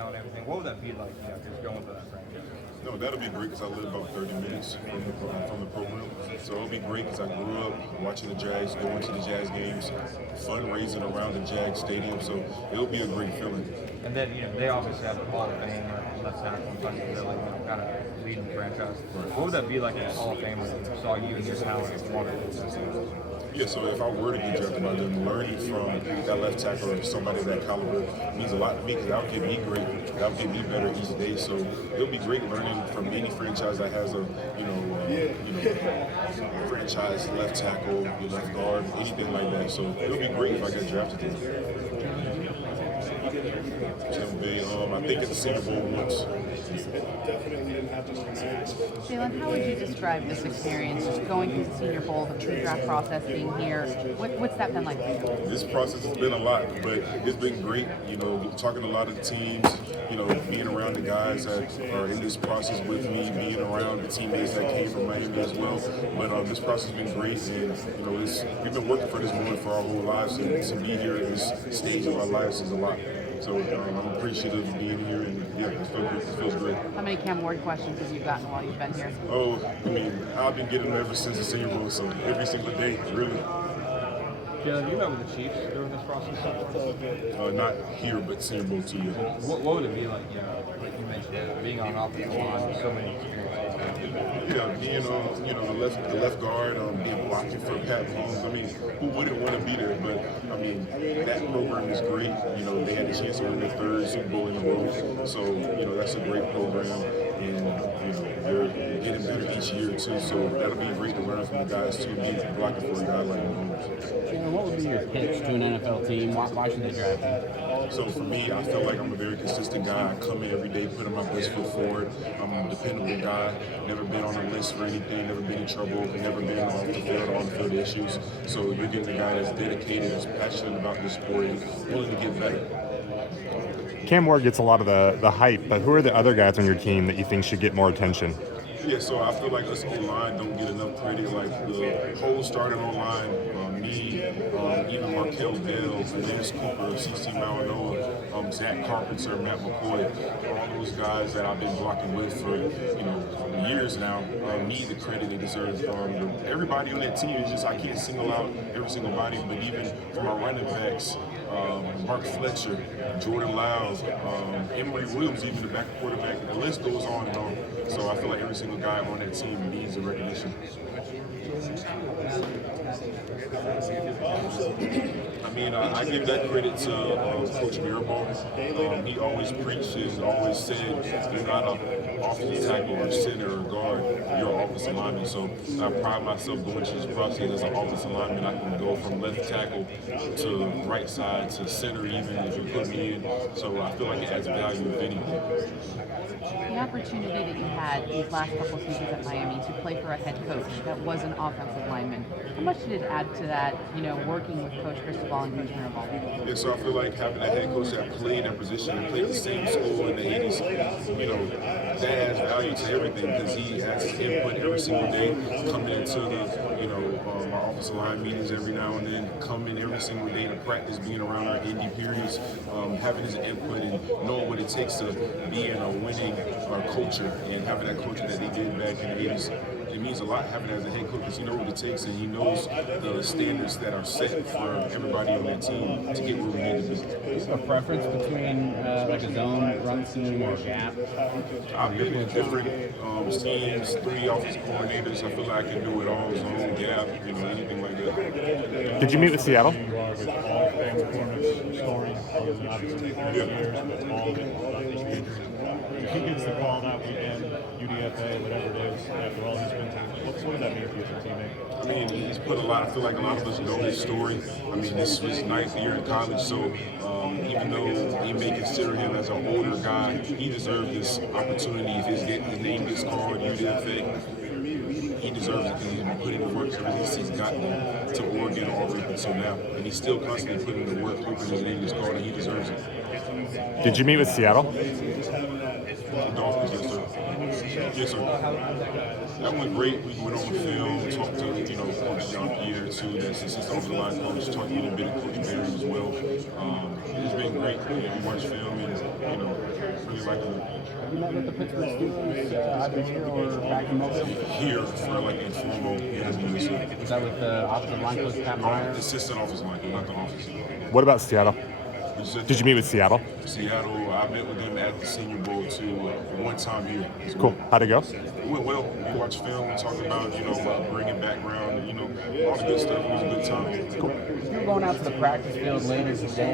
now and everything. What would that be like, just going for that franchise? No, that'll be great because I live about 30 minutes from the program. So it'll be great because I grew up watching the Jags, going to the Jazz games, fundraising around the Jazz Stadium. So it'll be a great feeling. And then, they obviously have a Hall of Famer, left tackle, Tyson Billy, kind of leading the franchise. What would that be like if a Hall of Famer saw you and your talent and wanted to? Yeah, so if I were to get drafted by them, learning from that left tackle or somebody of that caliber means a lot to me because that'll get me great. That'll get me better each day. So it'll be great learning from any franchise that has a, franchise left tackle, left guard, anything like that. So it'll be great if I get drafted there. I think at the Senior Bowl once. Jalen, how would you describe this experience, just going through the Senior Bowl, the pre-draft process, being here? What's that been like for you? This process has been a lot, but it's been great. Talking to a lot of the teams, being around the guys that are in this process with me, being around the teammates that came from Miami as well. But this process has been great, and we've been working for this moment for our whole lives, and to be here at this stage of our lives is a lot. So I'm appreciative of being here, and it feels great. How many Cam Ward questions have you gotten while you've been here? Oh, I've been getting them ever since the Senior Bowl, so every single day, really. Jalen, you met with the Chiefs during this process? Not here, but Senior Bowl too. What would it be like, like you mentioned, being on offensive line with so many experiences? Yeah, being the left guard, being blocking for Pat Mahomes. Who wouldn't want to be there? But that program is great. They had a chance to win their third Super Bowl in a row. So that's a great program, and they're getting better each year too. So that'll be great to learn from the guys too. Be blocking for a guy like Mahomes. What would be your pitch to an NFL team? Why should they draft you? So for me, I feel like I'm a very consistent guy. I come in every day, putting my best foot forward. I'm a dependable guy. Never been on a list for anything. Never been in trouble. Never been off the field or on the field issues. So you're getting a guy that's dedicated, that's passionate about the sport, and willing to get better. Cam Ward gets a lot of the hype, but who are the other guys on your team that you think should get more attention? Yeah, so I feel like us O-line don't get enough credit. Like the whole starting O-line, me, even Markel Bell, Dennis Cooper, C.C. Malinoa, Zach Carpenter, Matt McCoy, all those guys that I've been blocking with for years now need the credit they deserve. Everybody on that team is just, I can't single out every single body, but even from our running backs, Mark Fletcher, Jordan Lyles, Emory Williams, even the backup quarterback, the list goes on and on. So I feel like every single guy on that team needs the recognition. I give that credit to Coach Mirabal. He always preaches, always said, you're not an offensive tackle or center or guard, you're an offensive lineman. So I pride myself going through this process as an offensive lineman. I can go from left tackle to right side to center even if you put me in. So I feel like it adds value if anything. The opportunity that you had these last couple of seasons at Miami to play for a head coach that was an offensive lineman, how much did it add to that, working with Coach Cristobal and Coach Mirabal? Yeah, so I feel like having a head coach that played that position and played the same school in the 80s, that adds value to everything because he has input every single day, coming into the, our offensive line meetings every now and then, coming every single day to practice, being around our Indy periods, having his input and knowing what it takes to be in a winning culture and having that culture that they did back in the 80s. It means a lot having that as a head coach because he knows what it takes and he knows the standards that are set for everybody on that team to get where we need to be. Is there a preference between like a zone run scheme or a gap? I've been in different schemes, 3 offensive coordinators. I feel like I can do it all, zone, gap, anything like that. Did you meet with Seattle? If he gets the call that weekend, UDFA, whatever it is, after all he's been through, what does that mean for your teammate? He's put a lot. I feel like a lot of us know his story. This is his 9th year in college, so even though he may consider him as an older guy, he deserves this opportunity. If his name gets called UDFA, he deserves it because he's been putting the work ever since he's gotten to Oregon all the way up until now. And he's still constantly putting the work, hoping his name gets called, and he deserves it. Did you meet with Seattle? The Dolphins, yes, sir. Yes, sir. That went great. We went over film, talked to Coach Jean-Pierre too, that's assistant offensive line coach, talked a little bit of Coach Barry as well. It's been great. We watched film and like Have you met with the Pittsburgh Steelers either here or back in Mobile? here for like informal interviews. Is that with the offensive line coach Pat Meyer? Assistant office line, not the office. What about Seattle? Did you meet with Seattle? Seattle, I met with them at the Senior Bowl too, one time here. Cool. How'd it go? It went well. We watched film, talked about, bringing background, all the good stuff. It was a good time. You're going out to the practice field later today.